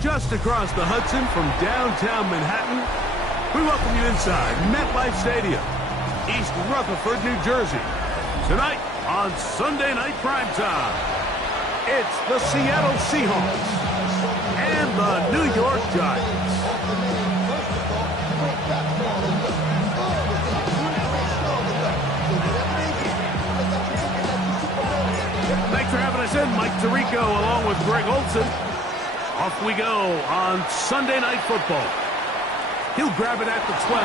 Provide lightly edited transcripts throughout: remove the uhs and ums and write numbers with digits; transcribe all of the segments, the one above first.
Just across the Hudson from downtown Manhattan, we welcome you inside MetLife Stadium, East Rutherford, New Jersey. Tonight on Sunday Night Primetime, it's the Seattle Seahawks and the New York Giants. Thanks for having us in, Mike Tirico, along with Greg Olson. Off we go on Sunday Night Football. He'll grab it at the 12.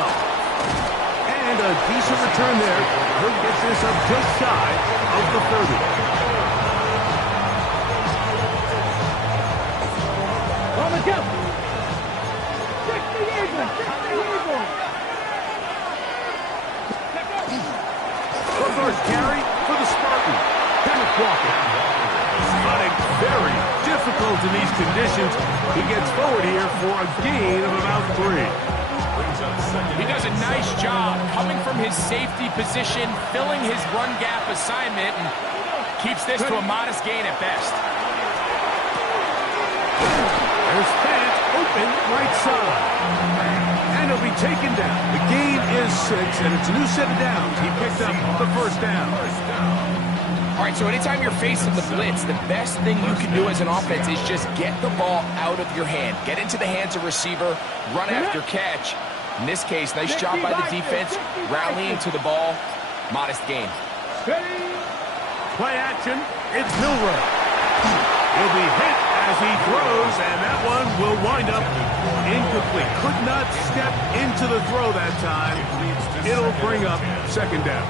And a decent return there. He'll get this up just shy of the 30. On the jump. 60 Eagles. 60 Eagles. The first carry for the Spartans. Kenneth Walker. Running very difficult in these conditions. He gets forward here for a gain of about 3. He does a nice job coming from his safety position, filling his run gap assignment, and keeps this to a modest gain at best. There's Fant open right side. And he'll be taken down. The gain is 6, and it's a new set of downs. He picked up the first down. All right, so anytime you're facing the blitz, the best thing you can do as an offense is just get the ball out of your hand. Get into the hands of receiver, run after catch. In this case, nice job by the defense, rallying to the ball. Modest gain. Play action, it's Milroe. He'll be hit as he throws, and that one will wind up incomplete. Could not step into the throw that time. It'll bring up second down.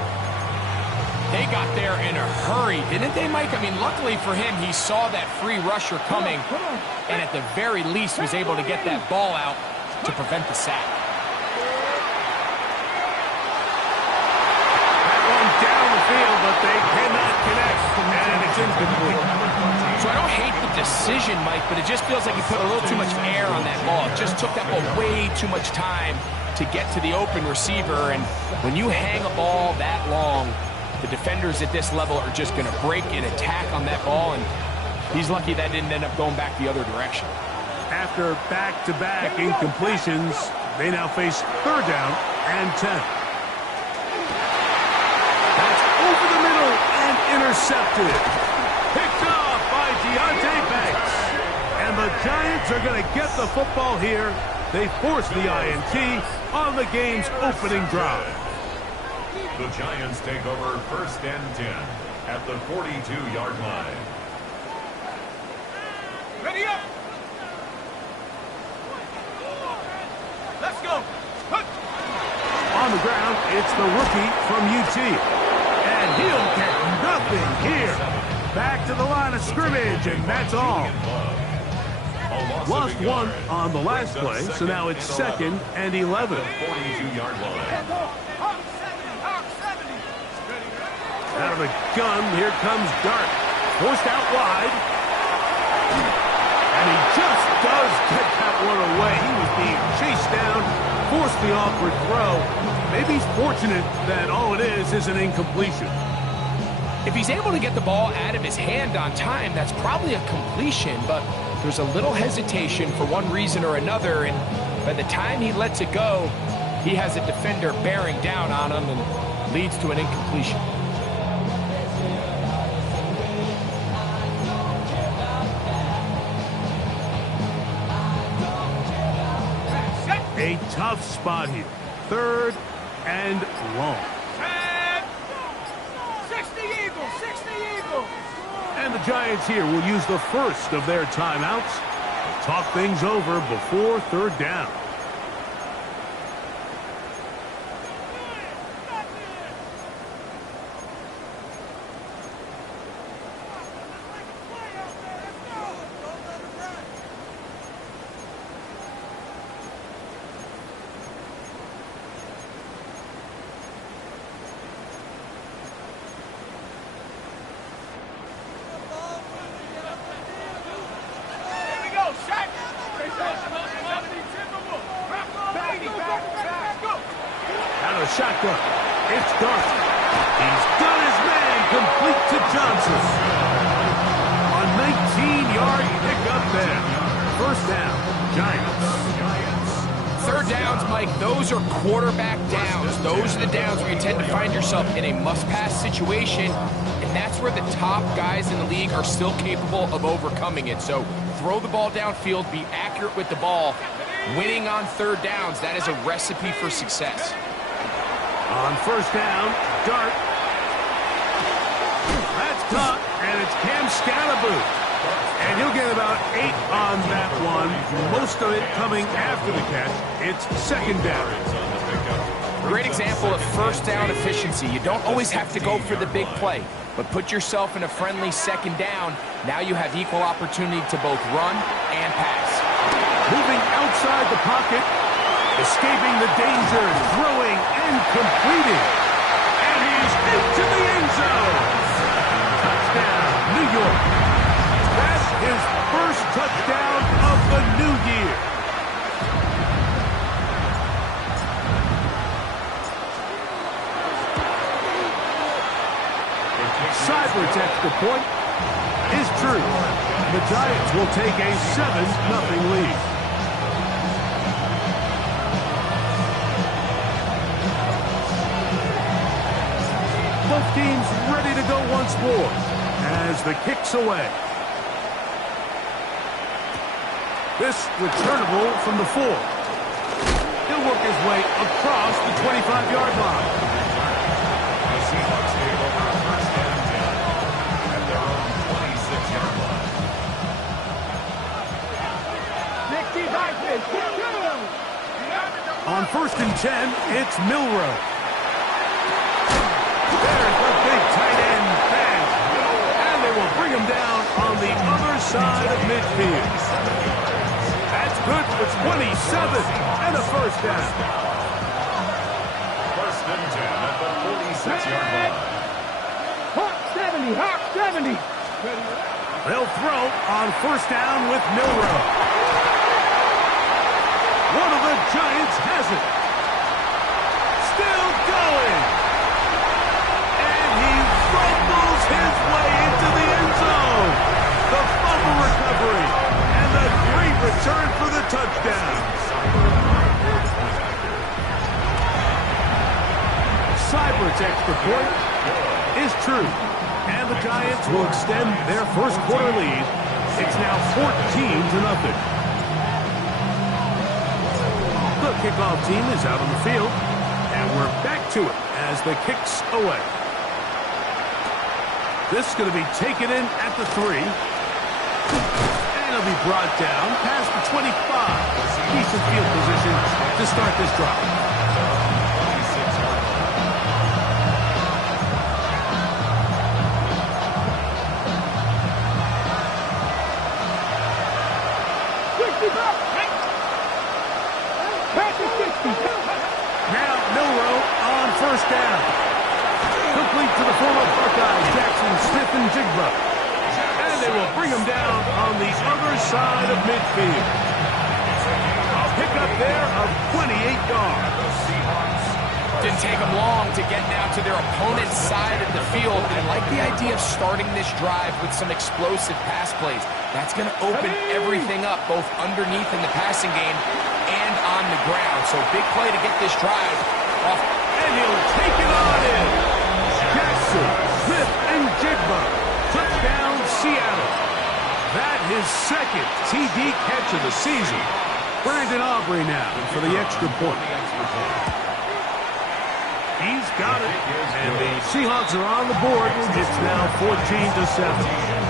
They got there in a hurry, didn't they, Mike? I mean, luckily for him, he saw that free rusher coming, and at the very least was able to get that ball out to prevent the sack. That one down the field, but they cannot connect, and it's incomplete. So I don't hate the decision, Mike, but it just feels like he put a little too much air on that ball. It just took that ball way too much time to get to the open receiver, and when you hang a ball that long, the defenders at this level are just going to break and attack on that ball, and he's lucky that didn't end up going back the other direction. After back-to-back incompletions, they now face third down and 10. That's over the middle and intercepted. Picked off by Deonte Banks. And the Giants are going to get the football here. They force the INT on the game's opening drive. The Giants take over first and 10 at the 42-yard line. Ready up. Let's go. On the ground, it's the rookie from UT. And he'll get nothing here. Back to the line of scrimmage, and that's all. Lost one on the last play, so now it's second and 11. 42-yard line. Out of the gun, here comes Dart. Forced out wide. And he just does get that one away. He was being chased down, forced the awkward throw. Maybe he's fortunate that all it is an incompletion. If he's able to get the ball out of his hand on time, that's probably a completion, but there's a little hesitation for one reason or another, and by the time he lets it go, he has a defender bearing down on him and leads to an incompletion. A tough spot here. 3rd and long. 60 Eagles, 60 Eagles. And the Giants here will use the first of their timeouts to talk things over before 3rd down. Shotgun. It's Dart. He's got his man complete to Johnson. A 19-yard pickup there. 1st down, Giants. 3rd downs, Mike, those are quarterback downs. Those are the downs where you tend to find yourself in a must-pass situation, and that's where the top guys in the league are still capable of overcoming it. So throw the ball downfield, be accurate with the ball. Winning on 3rd downs, that is a recipe for success. On 1st down, Dart. That's caught, and it's Cam Scalaboo. And he'll get about 8 on that one. Most of it coming after the catch. It's 2nd down. Great example of 1st down efficiency. You don't always have to go for the big play, but put yourself in a friendly 2nd down. Now you have equal opportunity to both run and pass. Moving outside the pocket. Escaping the danger, throwing and completing. And he's into the end zone. Touchdown, New York. That's his first touchdown of the new year. Seibert's extra point is true. The Giants will take a 7-0 lead. Both teams ready to go once more as the kick's away. This returnable from the 4. He'll work his way across the 25-yard line. The Seahawks take over 1st and 10 at their own 26-yard line. 60 On 1st and 10, it's Milroe. There's the big tight end pass. And they will bring him down on the other side of midfield. That's good for 27 and a 1st down. 1st and 10 at the 46-yard line. Hawk 70, Hawk 70. They'll throw on 1st down with Milroe. One of the Giants has it. Still going. His way into the end zone. The fumble recovery and the great return for the touchdown. Seibert's extra point is true. And the Giants will extend their 1st quarter lead. It's now 14-0. The kickoff team is out on the field. And we're back to it as the kick's away. This is going to be taken in at the 3. And it'll be brought down past the 25. Decent field position to start this drive. 26-yard Now Milroe on 1st down. Complete to the former Buckeyes, Jackson Smith-Njigba. And they will bring him down on the other side of midfield. A pickup there of 28 yards. Didn't take them long to get down to their opponent's side of the field. I like the idea of starting this drive with some explosive pass plays. That's going to open everything up, both underneath in the passing game and on the ground. So big play to get this drive off. And he'll take it on in. Jackson, Smith, and Jigba. Touchdown, Seattle. That his second TD catch of the season. Brandon Aubrey now for the extra point. He's got it. And the Seahawks are on the board. It's now 14-7.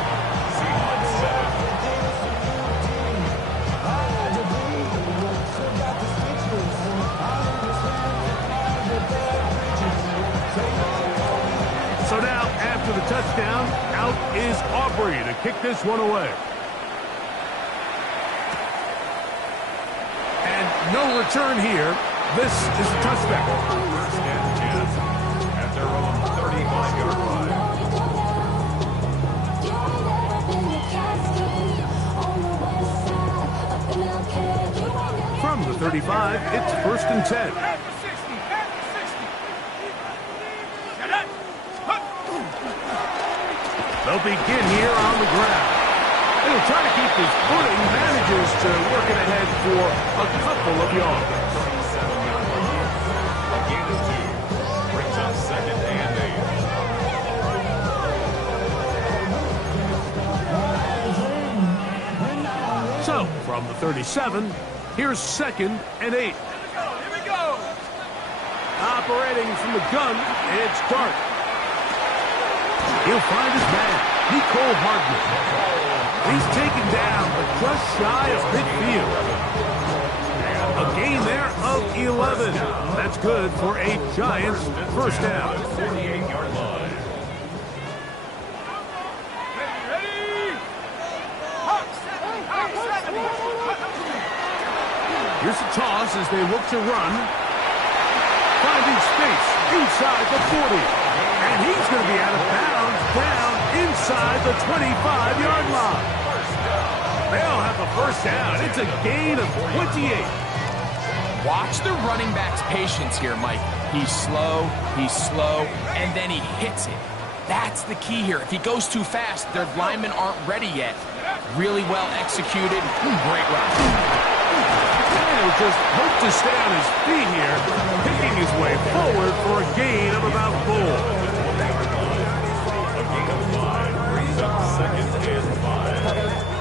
So now, after the touchdown, out is Aubrey to kick this one away. And no return here. This is a touchdown. First and 10 at their own 35-yard line. From the 35, it's first and 10. Back to 60. Back to 60. Shut up. They'll begin here on the ground. He'll try to keep his footing, manages to work it ahead for a couple of yards. 37-yard line. A gain of 2. Brings up second and 8. So, from the 37, here's second and 8. Here we go. Operating from the gun, it's Dart. He'll find his man, Nicole Hardman. He's taken down, but just shy of midfield. A gain there of 11. That's good for a Giants first down. 48-yard line. Ready. Hawk 70. Hawk 70. Here's the toss as they look to run. Finding space inside the 40. And he's going to be out of bounds down inside the 25-yard line. They'll have a first down. It's a gain of 28. Watch the running back's patience here, Mike. He's slow, and then he hits it. That's the key here. If he goes too fast, their linemen aren't ready yet. Really well executed. Great run. He'll just hope to stay on his feet here, picking his way forward for a gain of about 4. A gain of 5 brings up second and 5.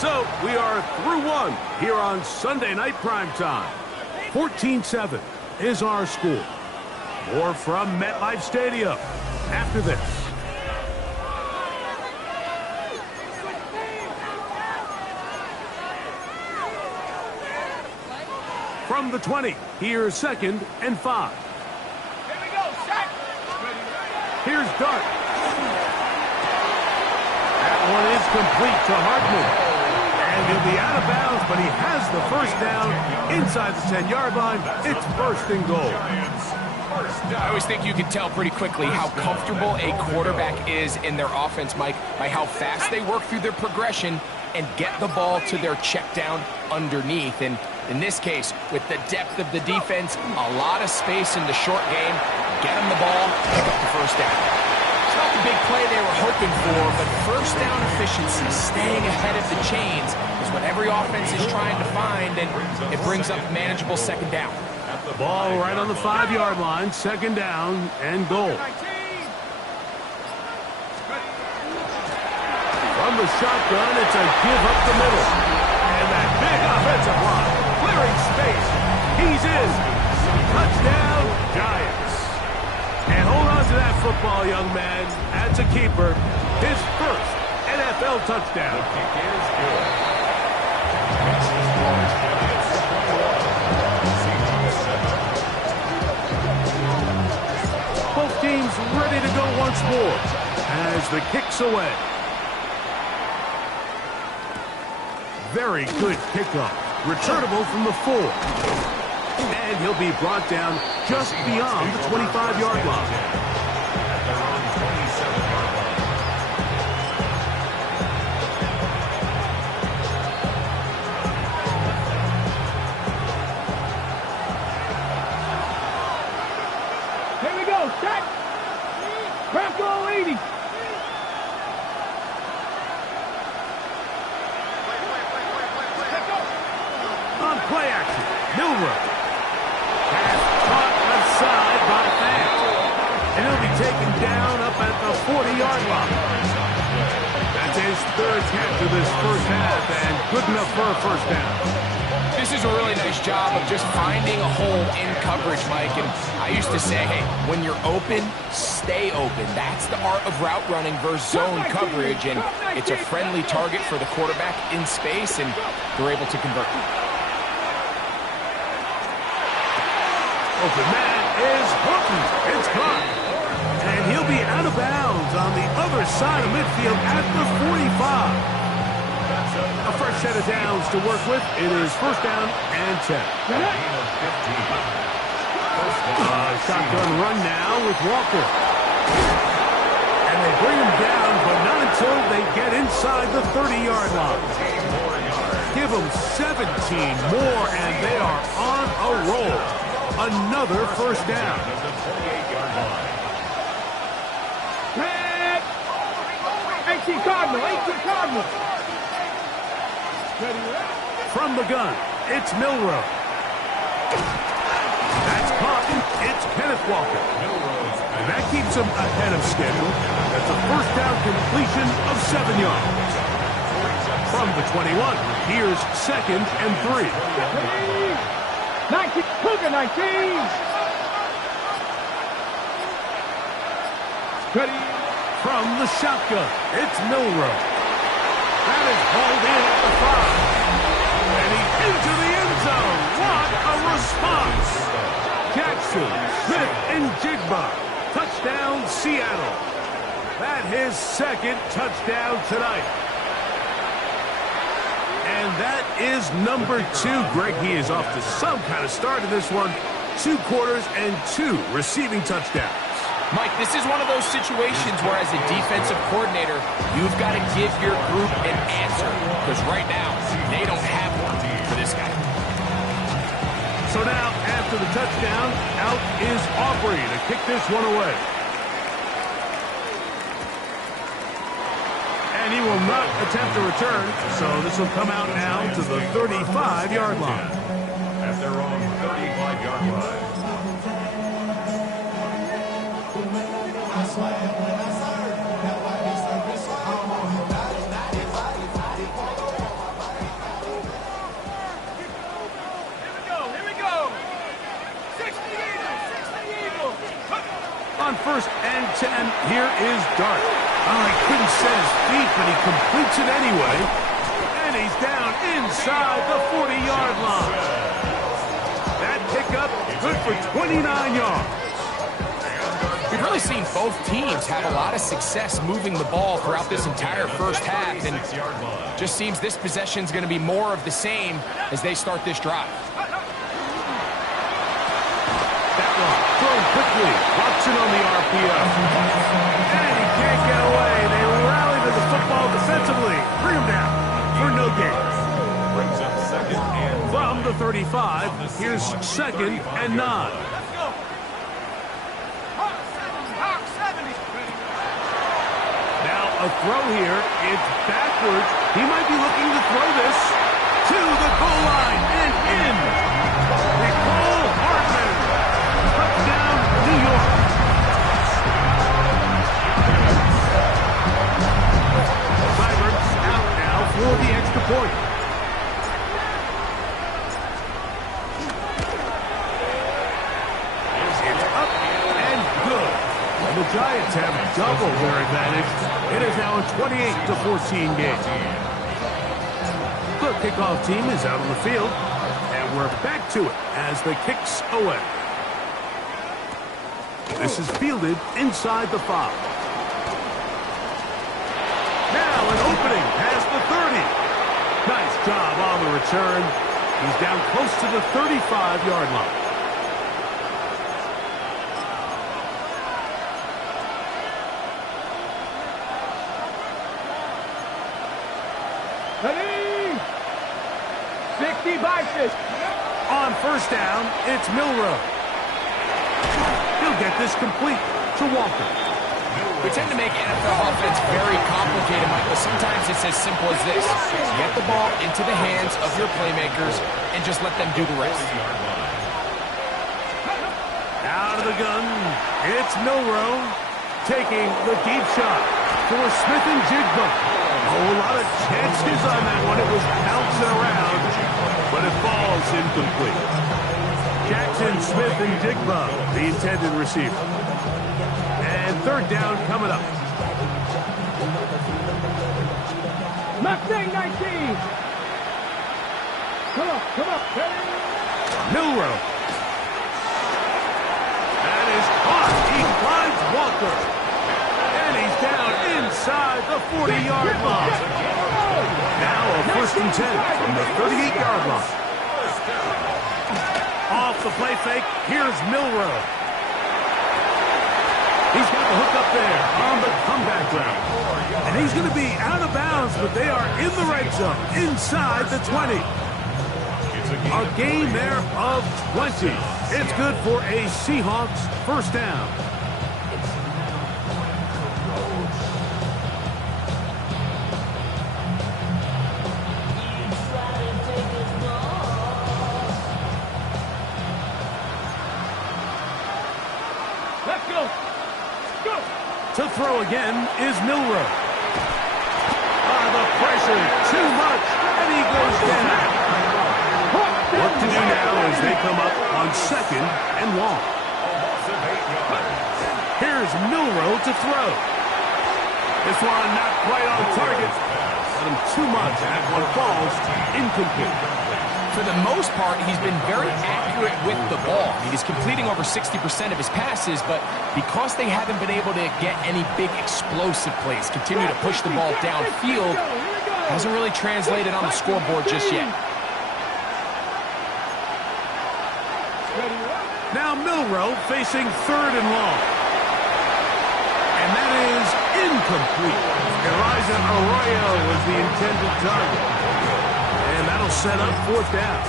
So we are through one here on Sunday Night Primetime. 14-7 is our score. More from MetLife Stadium after this. From the 20, here's second and 5. Here we go. Set. Here's Dart. That one is complete to Hardman. And he'll be out of bounds, but he has the first down inside the 10-yard line. It's first and goal. I always think you can tell pretty quickly how comfortable a quarterback is in their offense, Mike, by how fast they work through their progression and get the ball to their check down underneath. And in this case, with the depth of the defense, a lot of space in the short game, get them the ball, pick up the first down. It's not the big play they were hoping for, but first down efficiency, staying ahead of the chains, is what every offense is trying to find, and it brings up a manageable second down. Ball right on the 5-yard line, second down and goal. 19. From the shotgun, it's a give up the middle. And that big offensive line, clearing space. He's in. Touchdown, Giants. And hold on to that football, young man. That's a keeper. His first NFL touchdown. The kick is good. Kansas Royals champions 21. Seahawks 7. Both teams ready to go once more as the kick's away. Very good kickoff. Returnable from the 4. And he'll be brought down just beyond the 25-yard line. At their own 27-yard line. Here we go. Set. Bronco 80. Play action. Milroe. Pass caught left side by Fant. And he'll be taken down up at the 40-yard line. That's his third catch of this first half, and good enough for a first down. This is a really nice job of just finding a hole in coverage, Mike. And I used to say, hey, when you're open, stay open. That's the art of route running versus zone coverage. And it's a friendly target for the quarterback in space, and they're able to convert. Open man is Horton. It's caught. And he'll be out of bounds on the other side of midfield at the 45. A fresh set of downs to work with. It is first down and 10. Shotgun run now with Walker. And they bring him down, but not until they get inside the 30-yard line. Give them 17 more, and they are on a roll. Another first down. 18 Cardinal, 18 Cardinal. From the gun, it's Milroe. That's caught. It's Kenneth Walker. And that keeps him ahead of schedule. That's a first down completion of 7 yards. From the 21, here's second and 3. 19, Cougar 19. Ready. From the shotgun, it's Milroe. That is hauled in at the 5. And he's into the end zone. What a response. Jackson, Smith, and Jigba. Touchdown, Seattle. That his second touchdown tonight. And that is number 2. Greg, he is off to some kind of start in this one. 2 quarters and 2 receiving touchdowns. Mike, this is one of those situations where as a defensive coordinator, you've got to give your group an answer. Because right now, they don't have one for this guy. So now, after the touchdown, out is Aubrey to kick this one away. And he will not attempt a return, so this will come out now to the 35-yard line. At their own 35-yard line. On first and 10, here is Dart. Oh, he couldn't set his feet, but he completes it anyway. And he's down inside the 40-yard line. That pickup good for 29 yards. We've really seen both teams have a lot of success moving the ball throughout this entire first half, and just seems this possession is going to be more of the same as they start this drive. Quickly, Watson on the RPO. And he can't get away. They rally to the football defensively. Bring him down for no gain. Brings up second and from the 35, here's second and 9. Let's go. Hawk 70. Now a throw here. It's backwards. He might be looking to throw this to the goal line and in. Nicole Hartman. Touchdown, New York. Cybert out now for the extra point. It's up and good. And the Giants have doubled their advantage. It is now a 28-14 game. The kickoff team is out on the field, and we're back to it as the kicks away. This is fielded inside the 5. Now an opening past the 30. Nice job on the return. He's down close to the 35-yard line. Ready? 60 by 6. On first down, it's Milroe. He'll get this complete to Walker. We tend to make NFL offense very complicated, Mike, but sometimes it's as simple as this. Get the ball into the hands of your playmakers and just let them do the rest. Out of the gun, it's Milroe taking the deep shot for Smith and Jigba. A whole lot of chances on that one. It was bouncing around, but it falls incomplete. Jackson, Smith, and Jigba, the intended receiver. And third down coming up. Mustang 19. Come on. Milroe. That is caught. He finds Walker. And he's down inside the 40-yard line. Now a 1st and 10 from the 38-yard line. Off the play fake, here's Milroe. He's got the hook up there on the comeback route. And he's going to be out of bounds, but they are in the red zone, inside the 20. A gain there of 20. It's good for a Seahawks first down. Let's go. To throw again is Milroe. The pressure, too much, and he goes down. What to do now as they come up on 2nd and long. Here's Milroe to throw. This one not quite on target. But him too much. That one falls incomplete. For the most part, he's been very accurate with the ball. He's completing over 60% of his passes, but because they haven't been able to get any big explosive plays, continue to push the ball downfield, hasn't really translated on the scoreboard just yet. Now Milroe facing 3rd and long. And that is incomplete. Elijah Arroyo was the intended target. And that'll set up 4th down.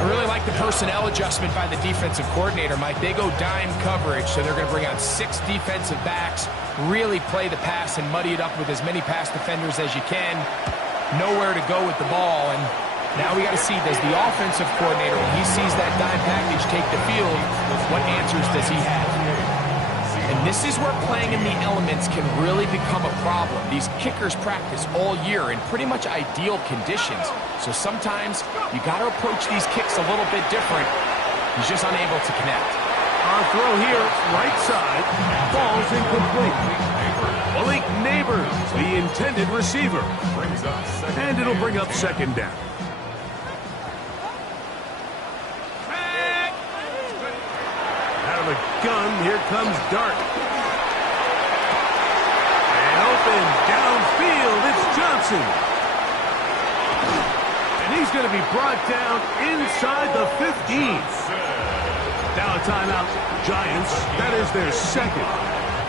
I really like the personnel adjustment by the defensive coordinator, Mike. They go dime coverage, so they're going to bring out 6 defensive backs, really play the pass and muddy it up with as many pass defenders as you can. Nowhere to go with the ball, and now we got to see, does the offensive coordinator, when he sees that dime package take the field, what answers does he have? And this is where playing in the elements can really become a problem. These kickers practice all year in pretty much ideal conditions. So sometimes you got to approach these kicks a little bit different. He's just unable to connect. Our throw here, right side, falls incomplete. Malik Neighbors, the intended receiver. And it'll bring up 2nd down. Gun, here comes Dart. And open, downfield, it's Johnson. And he's going to be brought down inside the 15. Now a timeout, Giants. That is their 2nd,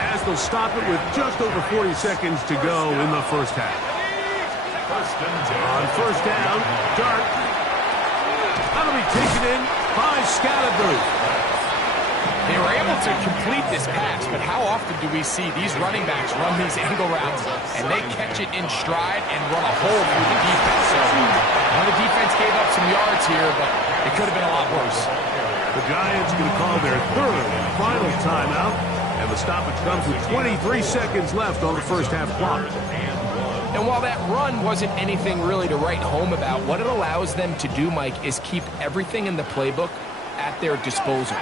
as they'll stop it with just over 40 seconds to go in the first half. On 1st down, Dart. That'll be taken in by Scatterboo. They were able to complete this pass, but how often do we see these running backs run these angle routes and they catch it in stride and run a hole through the defense? So the defense gave up some yards here, but it could have been a lot worse. The Giants going to call their 3rd and final timeout, and the stoppage comes with 23 seconds left on the first half clock. And while that run wasn't anything really to write home about, what it allows them to do, Mike, is keep everything in the playbook at their disposal.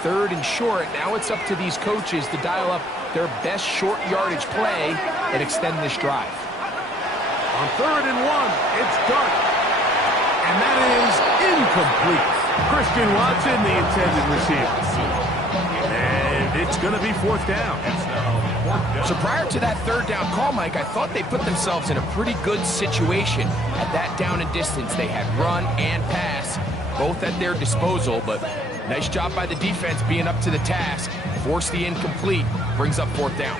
3rd and short, now it's up to these coaches to dial up their best short yardage play and extend this drive. On 3rd and 1, it's Dart. And that is incomplete. Christian Watson, the intended receiver. And it's going to be 4th down. So prior to that 3rd down call, Mike, I thought they put themselves in a pretty good situation at that down and distance. They had run and pass, both at their disposal, but nice job by the defense being up to the task. Force the incomplete, brings up 4th down.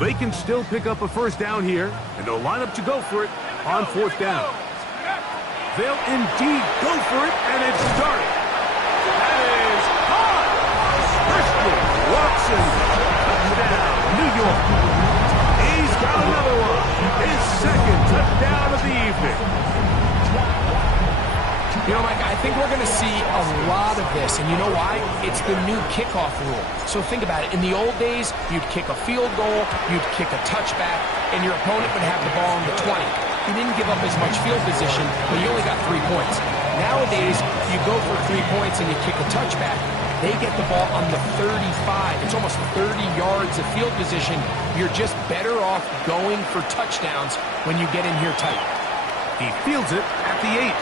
They can still pick up a first down here, and they'll line up to go for it on 4th down. They'll indeed go for it, and it's Dart. That is caught. Spectacular. He's got another one. His second touchdown of the evening. You know, Mike, I think we're going to see a lot of this, and you know why? It's the new kickoff rule. So think about it. In the old days, you'd kick a field goal, you'd kick a touchback, and your opponent would have the ball on the 20. You didn't give up as much field position, but you only got 3 points. Nowadays, you go for 3 points and you kick a touchback. They get the ball on the 35. It's almost 30 yards of field position. You're just better off going for touchdowns when you get in here tight. He fields it at the 8.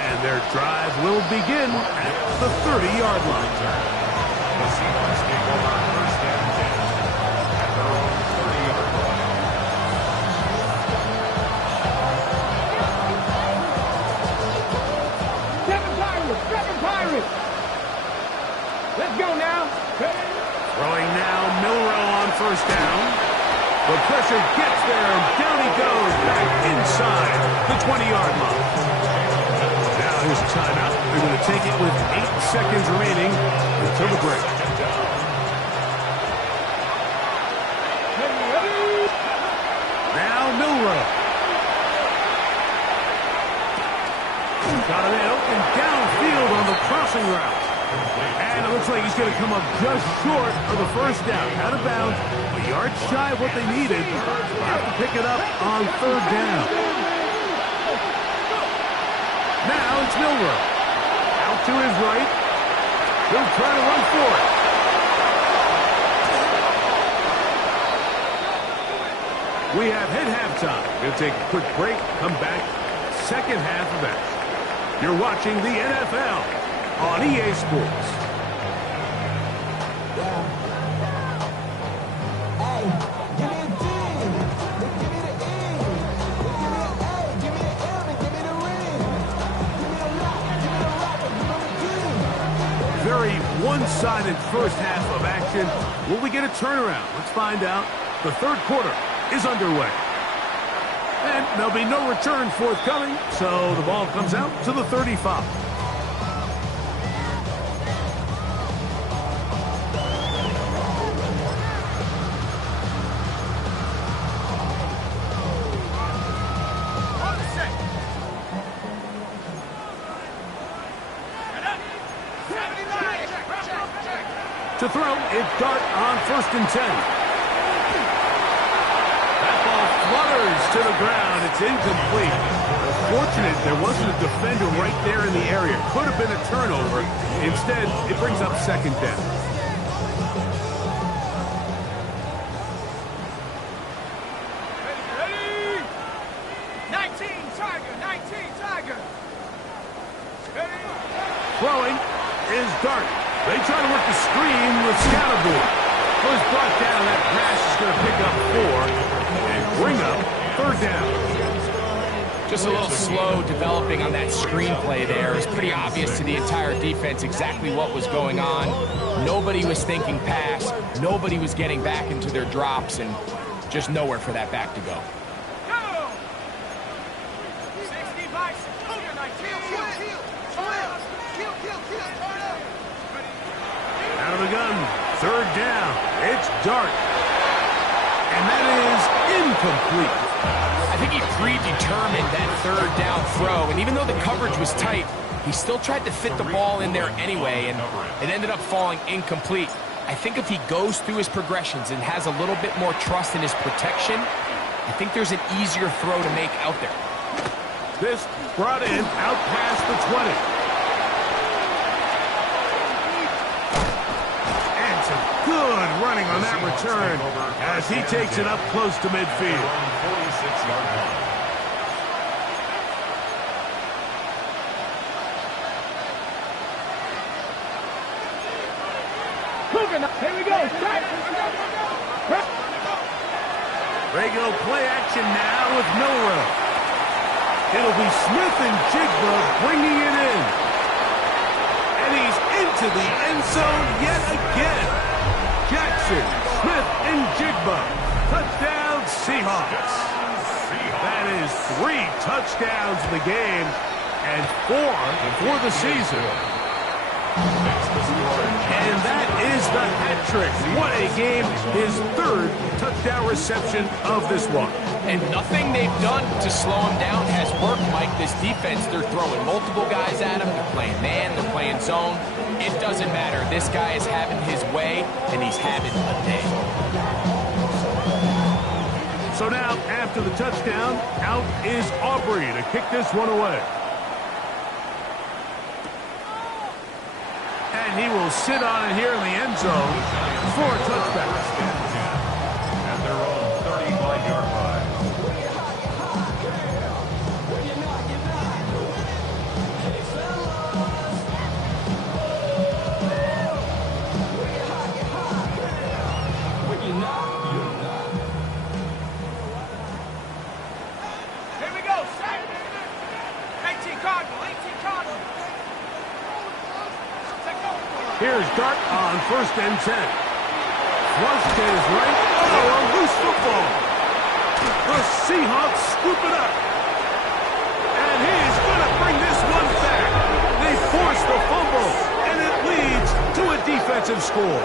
And their drive will begin at the 30-yard line. The Seahawks take over first and 10 at their own 30-yard line. Seven Pirates! Let's go now. Throwing now, Milroe on first down. The pressure gets there, and down he goes back inside the 20-yard line. Now here's a timeout. They're going to take it with 8 seconds remaining until the break. Now Milroe. Got him out and downfield on the crossing route. And it looks like he's going to come up just short of the first down. Out of bounds, a yard shy of what they needed. They'll have to pick it up on third down. Now it's Milroe. Out to his right. He'll try to run for it. We have hit halftime. We'll take a quick break, come back, second half of action. You're watching the NFL on EA Sports. Very one-sided first half of action. Will we get a turnaround? Let's find out. The third quarter is underway. And there'll be no return forthcoming, so the ball comes out to the 35. To throw, it's Dart on first and 10. That ball flutters to the ground. It's incomplete. Fortunate there wasn't a defender right there in the area. Could have been a turnover. Instead, it brings up second down. Ready? 19 Tiger. Ready? Throwing is Dart. They try to work the screen with Scatterboard. Was brought down. That pass is going to pick up 4 and bring up third down. Just a little slow developing on that screenplay there. It was pretty obvious to the entire defense exactly what was going on. Nobody was thinking pass. Nobody was getting back into their drops, and just nowhere for that back to go. Go! 60 by Cougar 19. Out of the gun, third down. It's Dart. And that is incomplete. I think he predetermined that third down throw, and even though the coverage was tight, he still tried to fit the ball in there anyway, and it ended up falling incomplete. I think if he goes through his progressions and has a little bit more trust in his protection, I think there's an easier throw to make out there. This brought in out past the 20. Good running on that return as he takes it up close to midfield. 46-yard line. Here we go. They go play action now with Milroe. It'll be Smith and Jigba bringing it in. And he's into the end zone yet again. Jackson, Smith, and Jigba. Touchdown, Seahawks. That is 3 touchdowns in the game and 4 for the season. Makes the score. And that is the hat trick. What a game. His third touchdown reception of this one. And nothing they've done to slow him down has worked, Mike. This defense, they're throwing multiple guys at him. They're playing man, they're playing zone. It doesn't matter. This guy is having his way, and he's having a day. So now, after the touchdown, out is Aubrey to kick this one away. And he will sit on it here in the end zone for a touchback. At their own 35-yard line. Here we go, set. 18 Cardinal, 18 Cardinal. Take over. Here's Dart on 1st and 10. Flush to his right. Oh, a loose football. The Seahawks scoop it up. And he's going to bring this one back. They force the fumble, and it leads to a defensive score.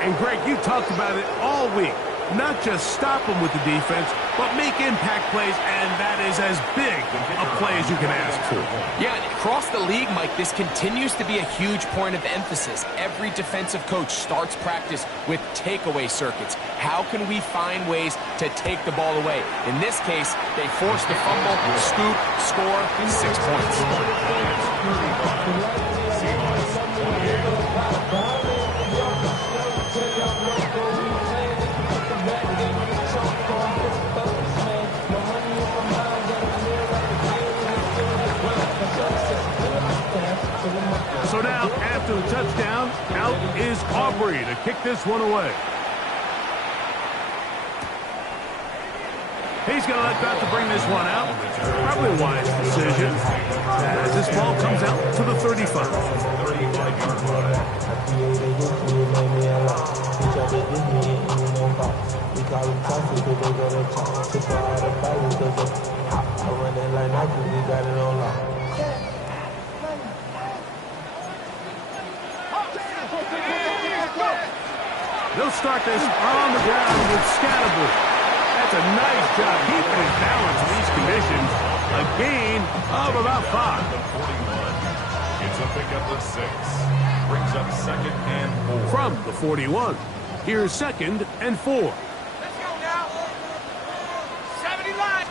And Greg, you talked about it all week. Not just stop them with the defense, but make impact plays, and that is as big a play as you can ask for. Yeah, and across the league, Mike, this continues to be a huge point of emphasis. Every defensive coach starts practice with takeaway circuits. How can we find ways to take the ball away? In this case, they force the fumble, scoop, score, 6 points. So now, after the touchdown, out is Aubrey to kick this one away. He's going to let that to bring this one out. Probably a wise decision as this ball comes out to the 35. 35-yard line. They'll start this on the ground with Scatterbury. That's a nice job keeping his balance in these conditions. A gain of about 5. It's a pickup of 6. Brings up 2nd and 4. From the 41. Here's 2nd and 4. Let's go now. 70 line.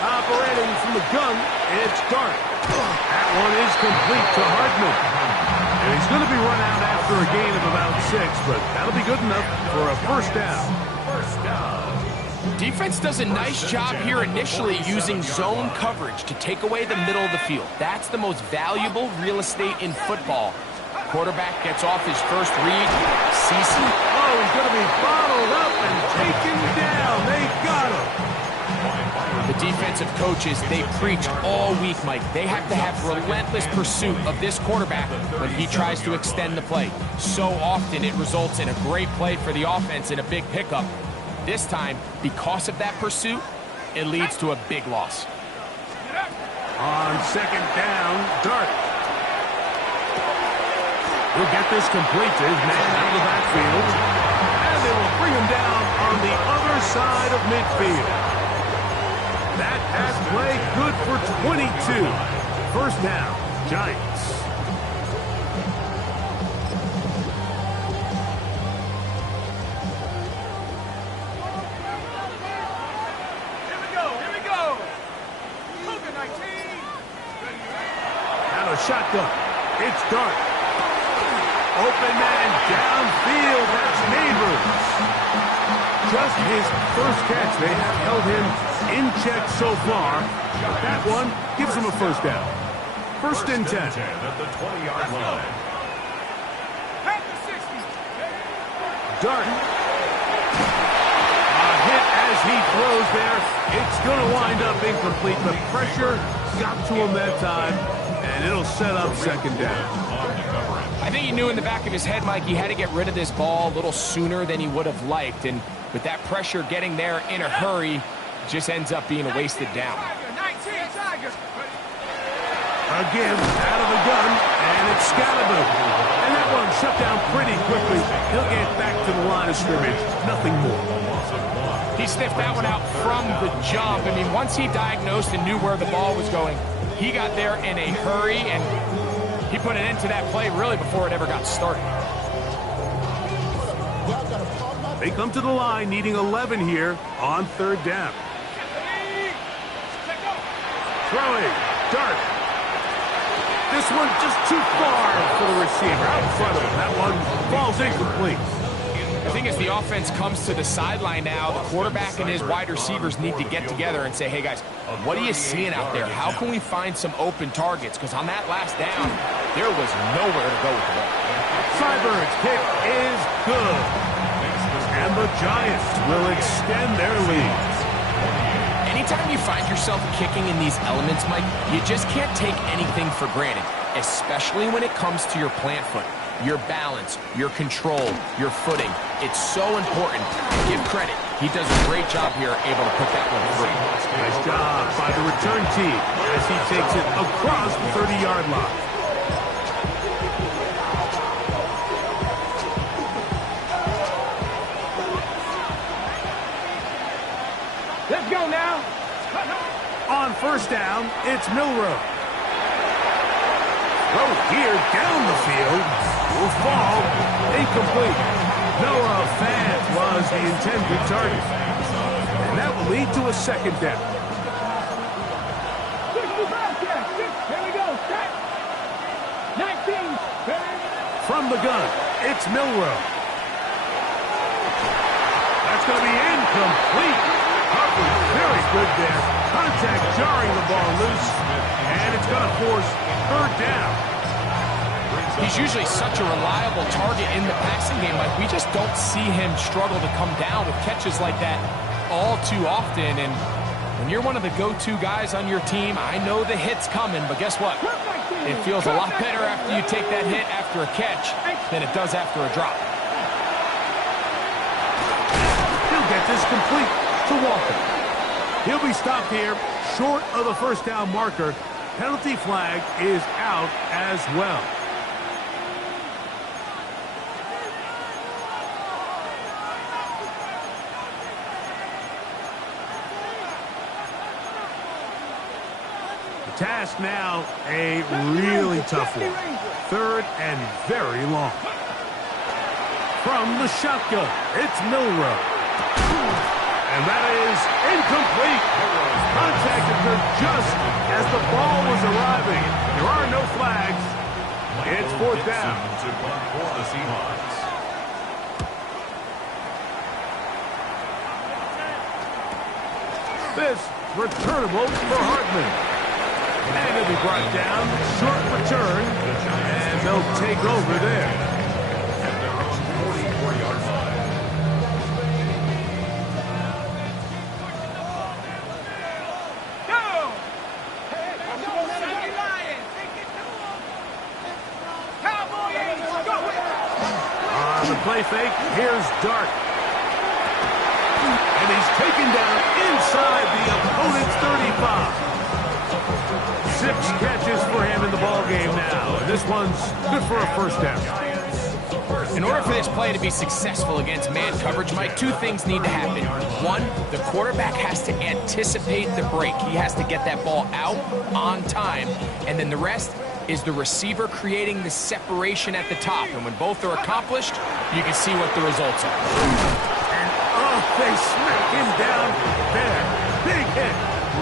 Operating from the gun, it's Dart. That one is complete to Hardman. And he's going to be run out after a gain of about 6, but that'll be good enough for a first down. First down. Defense does a nice job here initially using zone coverage to take away the middle of the field. That's the most valuable real estate in football. Quarterback gets off his first read. CeCe. Oh, he's going to be bottled up and taken down. They got him. The defensive coaches, they preach all week, Mike. They have to have relentless pursuit of this quarterback when he tries to extend the play. So often it results in a great play for the offense and a big pickup. This time, because of that pursuit, it leads to a big loss. On 2nd down, Dart. He'll get this complete to his man out of the backfield. And they will bring him down on the other side of midfield. That pass play good for 22. First down, Giants. Here we go, here we go. Cougar 19. Out of shotgun. It's Dart. Open man downfield. That's Neighbors. Just his first catch. They have held him in check so far. But that one gives him a first down. First and 10. At the 20-yard line. Back to 60. Dart. A hit as he throws there. It's going to wind up incomplete. The pressure got to him that time, and it'll set up 2nd down. I think he knew in the back of his head, Mike, he had to get rid of this ball a little sooner than he would have liked. And with that pressure getting there in a hurry, just ends up being a wasted down. Tiger, 19, Tiger. A give out of the gun, and it's Scalaboo. And that one shut down pretty quickly. He'll get back to the line of scrimmage. Nothing more. He sniffed that one out from the jump. I mean, once he diagnosed and knew where the ball was going, he got there in a hurry, and he put an end to that play really before it ever got started. They come to the line needing 11 here on third down. Throwing, Dart. This one just too far for the receiver out in front of him. That one falls incomplete. The thing is, the offense comes to the sideline now. The quarterback and his wide receivers need to get together and say, hey, guys, what are you seeing out there? How can we find some open targets? Because on that last down, there was nowhere to go with the ball. Cyber's kick is good. And the Giants will extend their lead. Anytime you find yourself kicking in these elements, Mike, you just can't take anything for granted, especially when it comes to your plant foot, your balance, your control, your footing. It's so important. Give credit. He does a great job here, able to put that one through. Nice job by the return team as he takes it across the 30-yard line. Let's go now. On first down, it's Milroe. Throw here down the field. Will fall. Incomplete. Noah Fant was the intended target. And that will lead to a second down. Here we go. Set. 19. From the gun, it's Milroe. That's going to be incomplete. Very good there. Contact jarring the ball loose. And it's going to force third down. He's usually such a reliable target in the passing game. Like, we just don't see him struggle to come down with catches like that all too often. And when you're one of the go-to guys on your team, I know the hit's coming, but guess what? It feels a lot better after you take that hit after a catch than it does after a drop. He'll get this complete to Walker. He'll be stopped here short of the first down marker. Penalty flag is out as well. The task now, a really tough one. Third and very long. From the shotgun, it's Milroe. And that is incomplete. Contact occurred just as the ball was arriving. There are no flags. It's fourth down. For the Seahawks. This returnable for Hartman. And it'll be brought down. Short return. And they'll take over there. At their own 44-yard line. Play fake. Here's Dart. And he's taken down inside the opponent's 35. 6 catches for him in the ballgame now. And this one's good for a first down. In order for this play to be successful against man coverage, Mike, 2 things need to happen. 1, the quarterback has to anticipate the break. He has to get that ball out on time. And then the rest is the receiver creating the separation at the top. And when both are accomplished, you can see what the results are. And they smack him down there. Big hit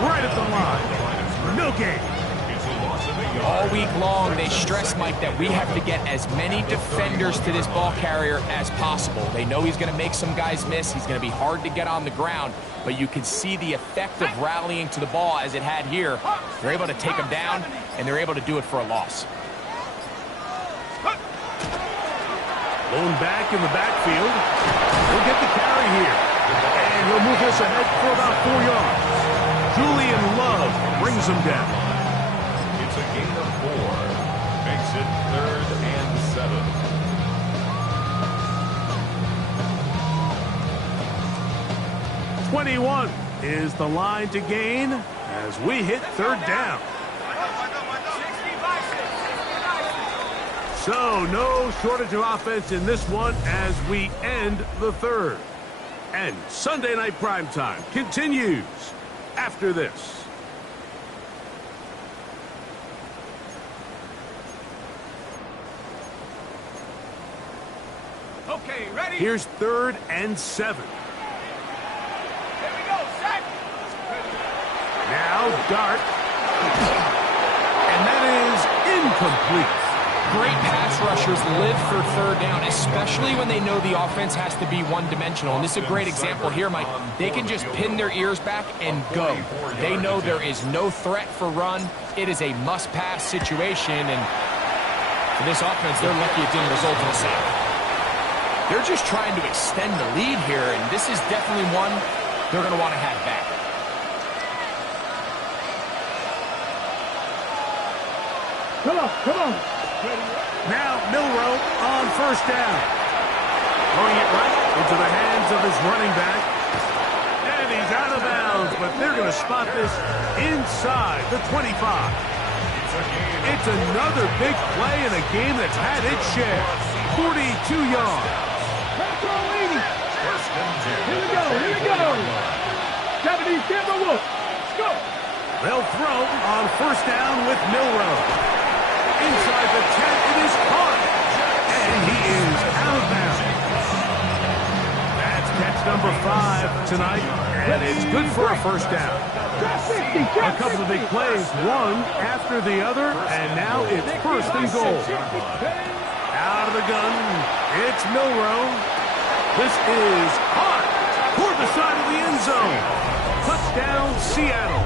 right at the line. No gain. All week long, they stress, Mike, that we have to get as many defenders to this ball carrier as possible. They know he's going to make some guys miss. He's going to be hard to get on the ground. But you can see the effect of rallying to the ball as it had here. They're able to take him down, and they're able to do it for a loss. Lone back in the backfield. He'll get the carry here. And he'll move this ahead for about 4 yards. Julian Love brings him down. It's a gain of 4. Makes it 3rd and 7. 21 is the line to gain as we hit third down. So, no shortage of offense in this one as we end the third. And Sunday Night Primetime continues after this. Okay, ready? Here's 3rd and 7. Here we go, set. Now, Dart. And that is incomplete. Great pass rushers live for 3rd down, especially when they know the offense has to be one-dimensional. And this is a great example here, Mike. They can just pin their ears back and go. They know there is no threat for run. It is a must-pass situation, and for this offense, they're lucky it didn't result in a sack. They're just trying to extend the lead here, and this is definitely one they're going to want to have back. Come on, come on. Now Milroe on 1st down. Throwing it right into the hands of his running back. And he's out of bounds, but they're going to spot this inside the 25. It's another big play in a game that's had its share. 42 yards. Here we go, here we go. 70, Campbell Wolf. Let's go. They'll throw on 1st down with Milroe. Inside the 10, it is caught. And he is out of bounds. That's catch number 5 tonight, and it's good for a 1st down. A couple of big plays, one after the other, and now it's 1st and goal. Out of the gun, it's Milroe. This is caught toward the side of the end zone. Touchdown, Seattle.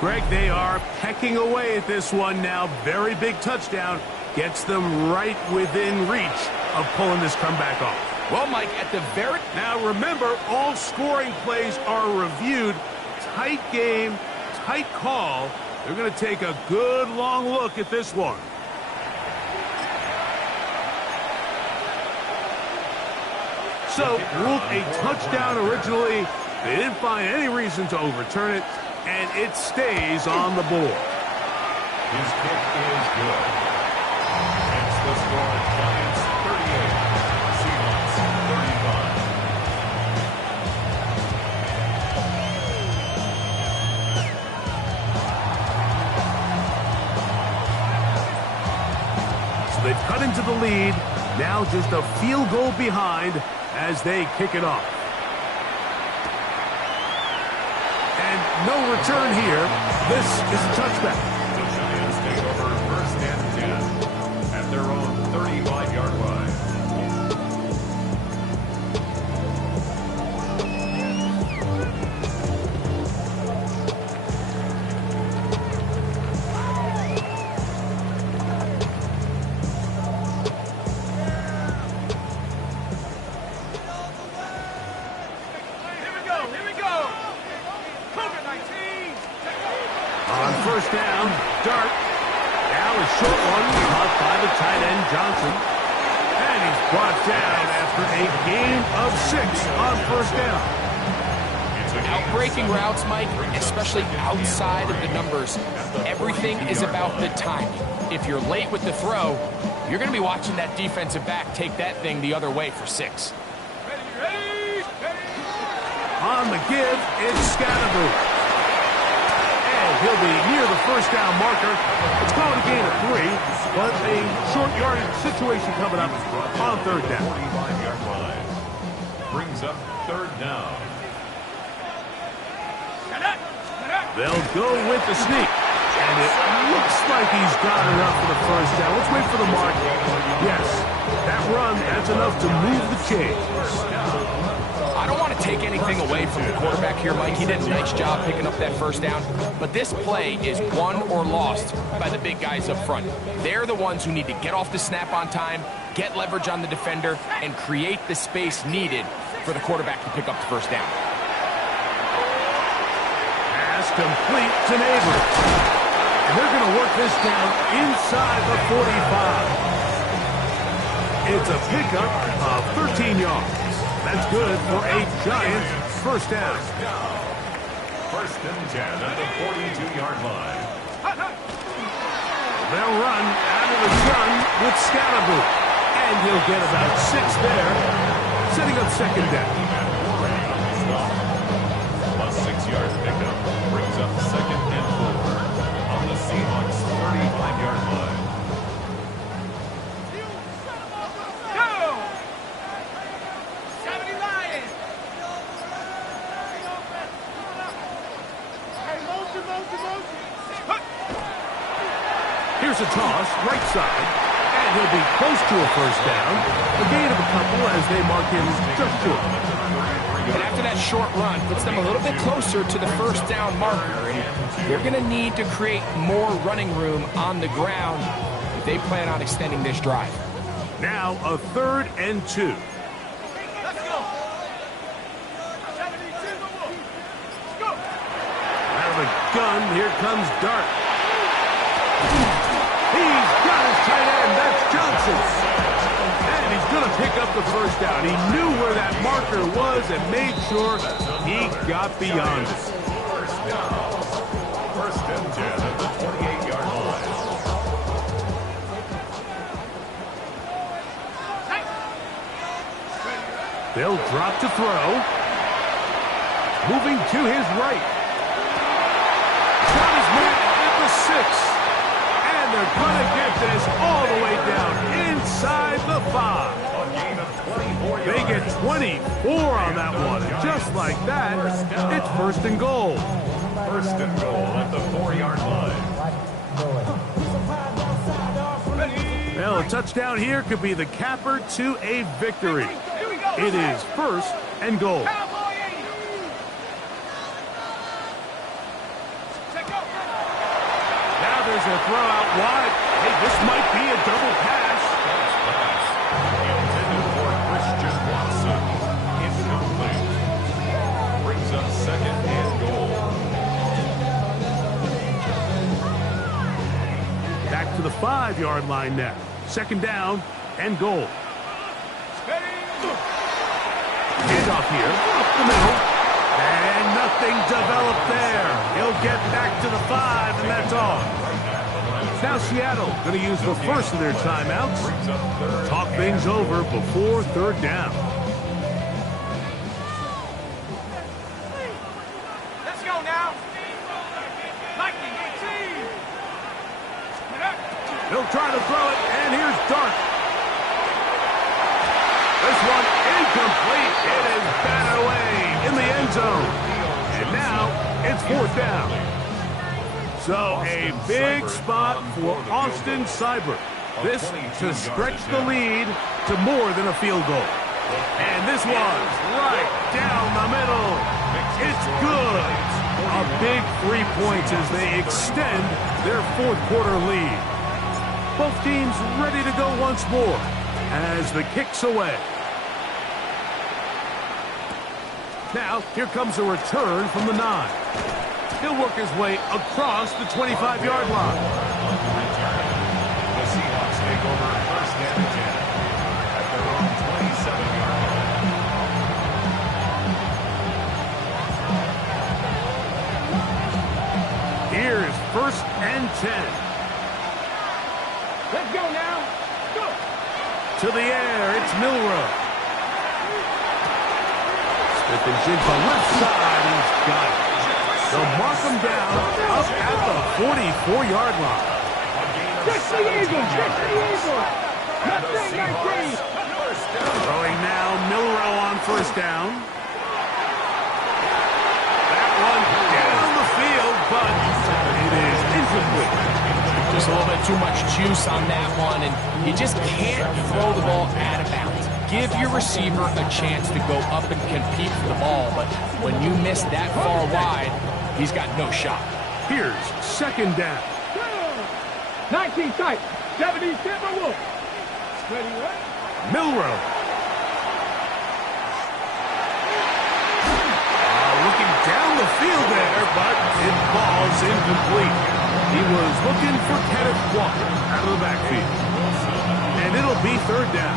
Greg, they are pecking away at this one now. Very big touchdown. Gets them right within reach of pulling this comeback off. Well, Mike, at the very... Now, remember, all scoring plays are reviewed. Tight game, tight call. They're going to take a good long look at this one. So, ruled a touchdown originally. They didn't find any reason to overturn it, and it stays on the board. His kick is good. That's the score. Giants 38, Seahawks 35. So they've cut into the lead. Now just a field goal behind as they kick it off. And no return here. This is a touchback. The Giants take over 1st and 10 at their own 35-yard line. Here we go, here we go. COVID-19. On 1st down, Dart. Now a short one caught by the tight end, Johnson. And he's brought down after a gain of 6 on 1st down. Outbreaking routes, Mike, especially outside of the numbers, everything is about the timing. If you're late with the throw, you're going to be watching that defensive back take that thing the other way for 6. Ready. On the give, it's Scatterboot. And he'll be near the 1st down marker. It's called a gain of 3, but a short yardage situation coming up on 3rd down. 45-yard line. Brings up 3rd down. They'll go with the sneak. And it looks like he's got enough for the 1st down. Let's wait for the mark. Yes, that run, that's enough to move the chains. I don't want to take anything away from the quarterback here, Mike. He did a nice job picking up that 1st down. But this play is won or lost by the big guys up front. They're the ones who need to get off the snap on time, get leverage on the defender, and create the space needed for the quarterback to pick up the 1st down. Pass complete to Neighbors. And they're going to work this down inside the 45. It's a pickup of 13 yards. That's good for a Giants 1st down. 1st and 10 at the 42-yard line. They'll run out of the gun with Scatterboot. And he'll get about 6 there, setting up second down. A 6-yard pickup brings up 2nd and 4 on the Seahawks' 35-yard line. Go! 70 Lions! Hey, motion. Here's a toss, right side, and he'll be close to a first down. A gain of a couple as they mark him just short. And after that short run, puts them a little bit closer to the first down marker. And they're going to need to create more running room on the ground if they plan on extending this drive. Now a 3rd and 2. Let's go! 72, let's go! Out of the gun, here comes Dart. He's got his tight end. That's Johnson. And he's going to pick up the first down. He knew where that marker was and made sure he got beyond it. First and 10 at the 28-yard line. They'll drop to throw. Moving to his right. Got his man at the 6. And they're going to get this all the way down inside the 5. A gain of 24 yards. They get 24 on that one. And just like that, it's 1st and goal. 1st and goal at the 4-yard line. Well, a touchdown here could be the capper to a victory. It is 1st and goal. Cowboy 80! Check out! Now there's a throw out wide. Hey, this might be a double pass. Intended for Christian Watson. Incomplete. Brings up 2nd and goal. Back to the 5-yard line now. 2nd down and goal. Handoff here, up the middle. And nothing developed there. He'll get back to the 5, and that's all. Now Seattle going to use the first of their timeouts. Talk things over before 3rd down. Let's go now! Lightning, team! He'll try to throw it, and here's Dart. This one incomplete. It is batted away in the end zone. And now it's 4th down. So a big spot for Austin Seibert. This to stretch the lead to more than a field goal. And this one's right down the middle. It's good. A big 3 points as they extend their 4th quarter lead. Both teams ready to go once more as the kick's away. Now, here comes a return from the 9. He'll work his way across the 25-yard line. The Seahawks take over 1st and 10 at their own 27-yard line. Here's 1st and 10. Let's go now! Go! To the air, it's Milroe. Smith and Jigba left side, he's got it. They'll mark him down up at the 44-yard line. Just the Eagles! Just the Eagles! Nothing 19! Throwing now, Milroe on 1st down. That one down the field, but it is incomplete. Just a little bit too much juice on that one, and you just can't throw the ball out of bounds. Give your receiver a chance to go up and compete for the ball, but when you miss that far wide, he's got no shot. Here's 2nd down. 19 tight! 70 Timberwolves! Ready, what? Milroe. Looking down the field there, but it falls incomplete. He was looking for Kenneth Walker out of the backfield. And it'll be 3rd down.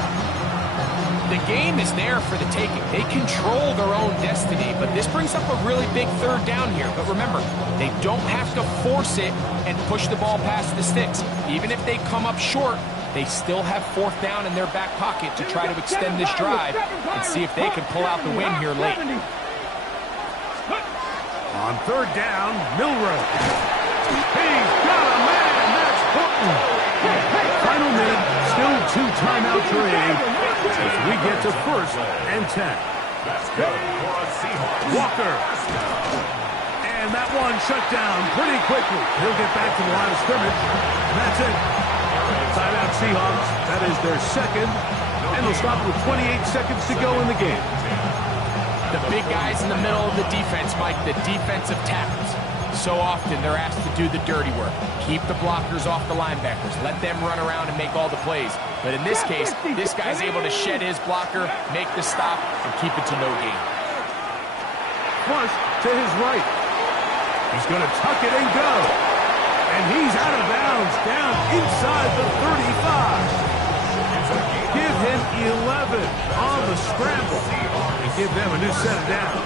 The game is there for the taking. They control their own destiny, but this brings up a really big third down here. But remember, they don't have to force it and push the ball past the sticks. Even if they come up short, they still have fourth down in their back pocket to try to extend this drive and see if they can pull out the win here late. On third down, Milroe. He's got a man. That's Horton. Final minute, still 2 timeouts remaining as we get to 1st and 10. That's good for a Seahawks. Walker. And that one shut down pretty quickly. He'll get back to the line of scrimmage. And that's it. Timeout Seahawks. That is their second. And they'll stop with 28 seconds to go in the game. The big guys in the middle of the defense, Mike, the defensive tackles. So often they're asked to do the dirty work. Keep the blockers off the linebackers. Let them run around and make all the plays. But in this case, this guy's able to shed his blocker, make the stop, and keep it to no gain. Flush to his right. He's going to tuck it and go. And he's out of bounds down inside the 35. Give him 11 on the scramble and give them a new set of downs.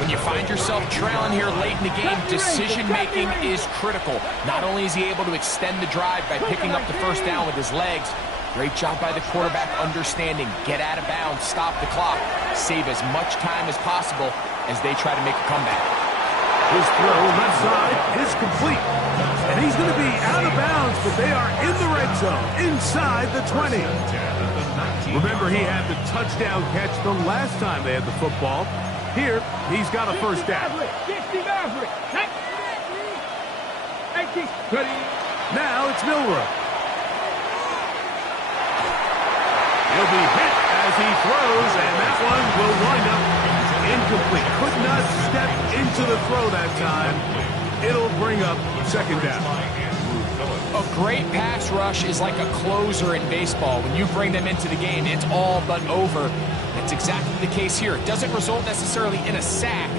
When you find yourself trailing here late in the game, decision-making is critical. Not only is he able to extend the drive by picking up the first down with his legs, great job by the quarterback understanding, get out of bounds, stop the clock, save as much time as possible as they try to make a comeback. His throw left side is complete. And he's going to be out of bounds, but they are in the red zone, inside the 20. Remember, he had the touchdown catch the last time they had the football. Here, he's got a first down. Now it's Milroe. He'll be hit as he throws, and that one will wind up incomplete. Could not step into the throw that time. It'll bring up second down. A great pass rush is like a closer in baseball. When you bring them into the game, it's all but over. That's exactly the case here. It doesn't result necessarily in a sack,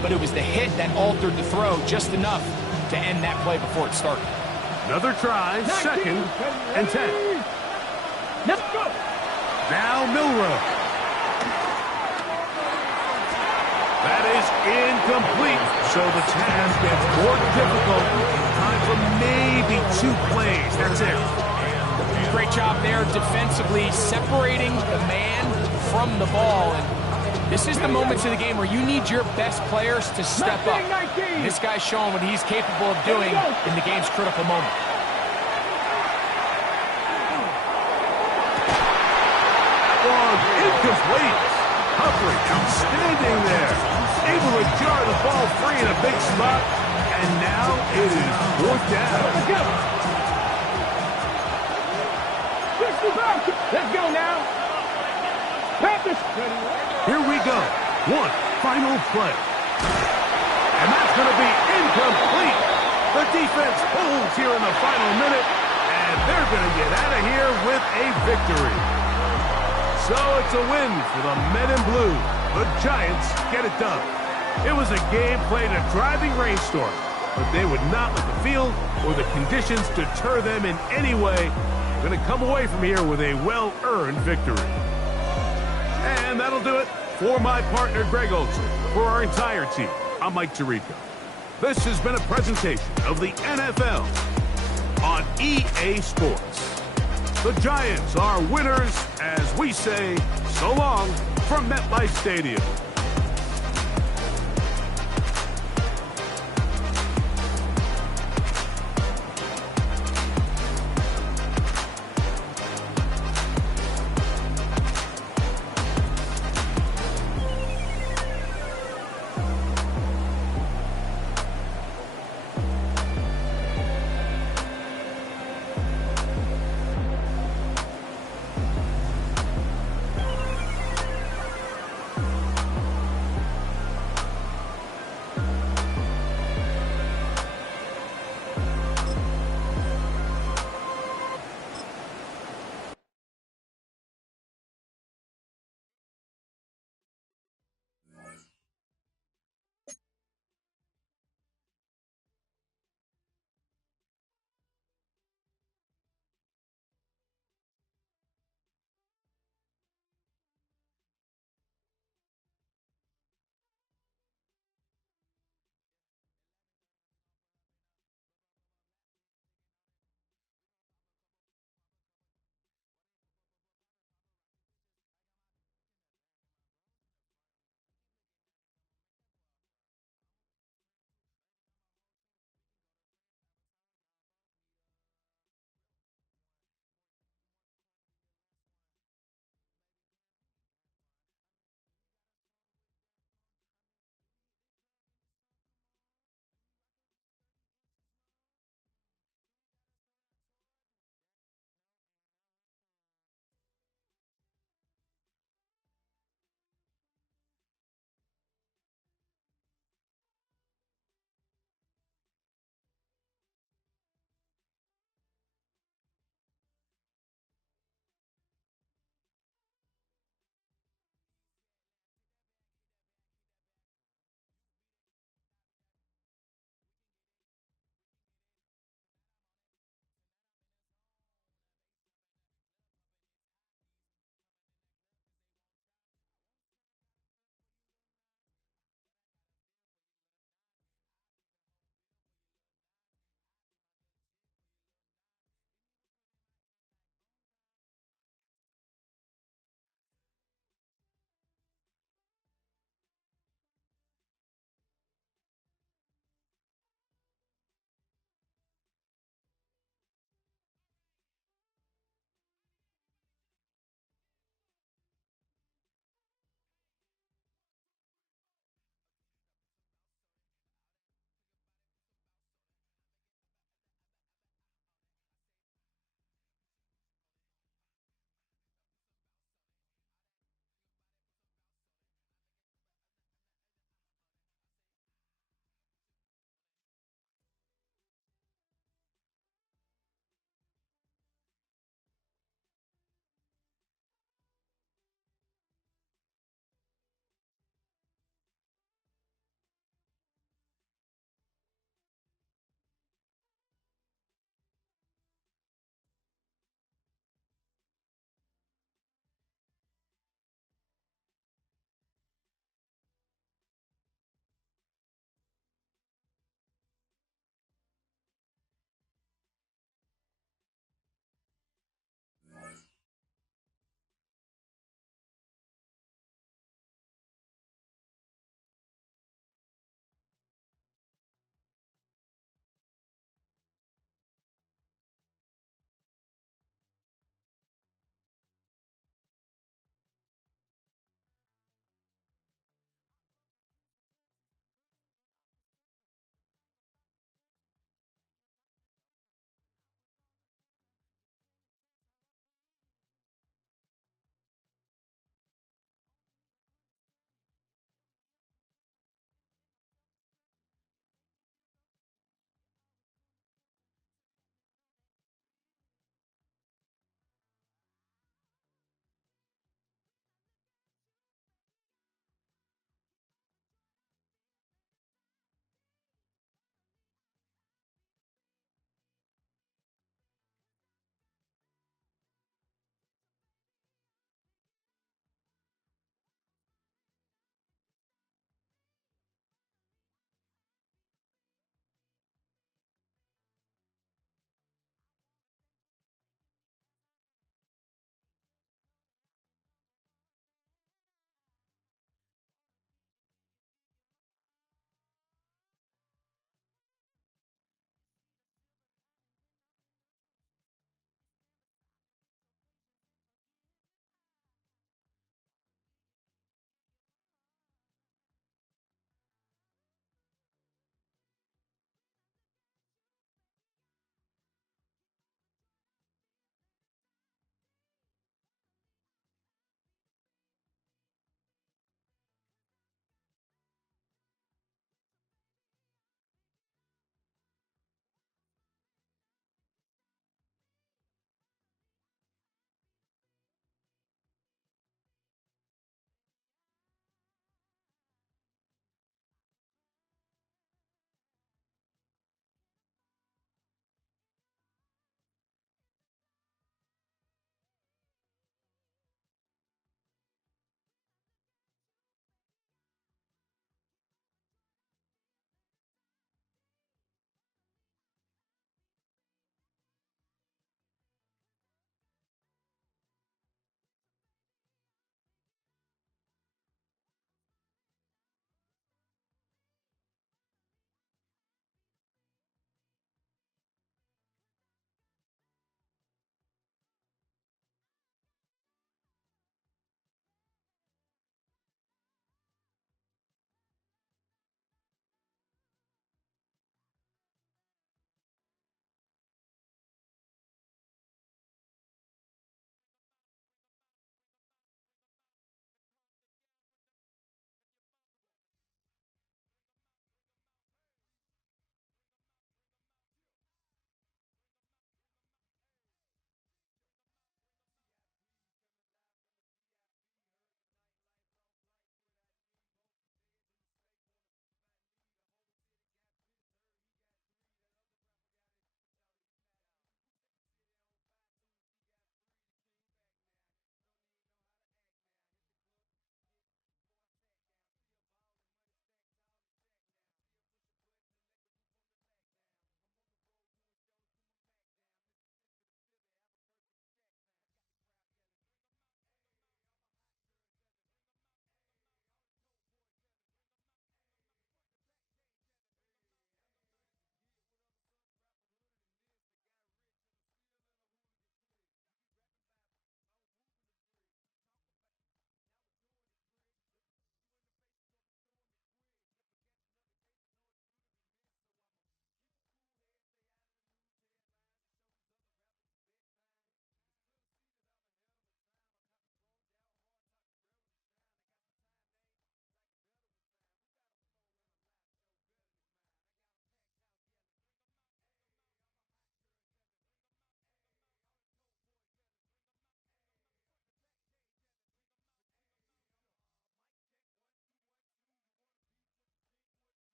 but it was the hit that altered the throw just enough to end that play before it started. Another try, 2nd and 10. Let's go. Now Milroe. That is incomplete, so the task gets more difficult. Time for maybe 2 plays. That's it. Great job there defensively, separating the man from the ball. And this is the moments of the game where you need your best players to step up. This guy's showing what he's capable of doing in the game's critical moment. Incomplete. Humphrey outstanding there. Able to jar the ball free in a big spot. And now it is 4th down. Let's go now. Practice. Here we go. One final play. And that's going to be incomplete. The defense holds here in the final minute. And they're going to get out of here with a victory. So it's a win for the men in blue. The Giants get it done. It was a game played in a driving rainstorm, but they would not let the field or the conditions deter them in any way. Going to come away from here with a well-earned victory. And that'll do it for my partner, Greg Olson. For our entire team, I'm Mike Tirico. This has been a presentation of the NFL on EA Sports. The Giants are winners as we say so long from MetLife Stadium.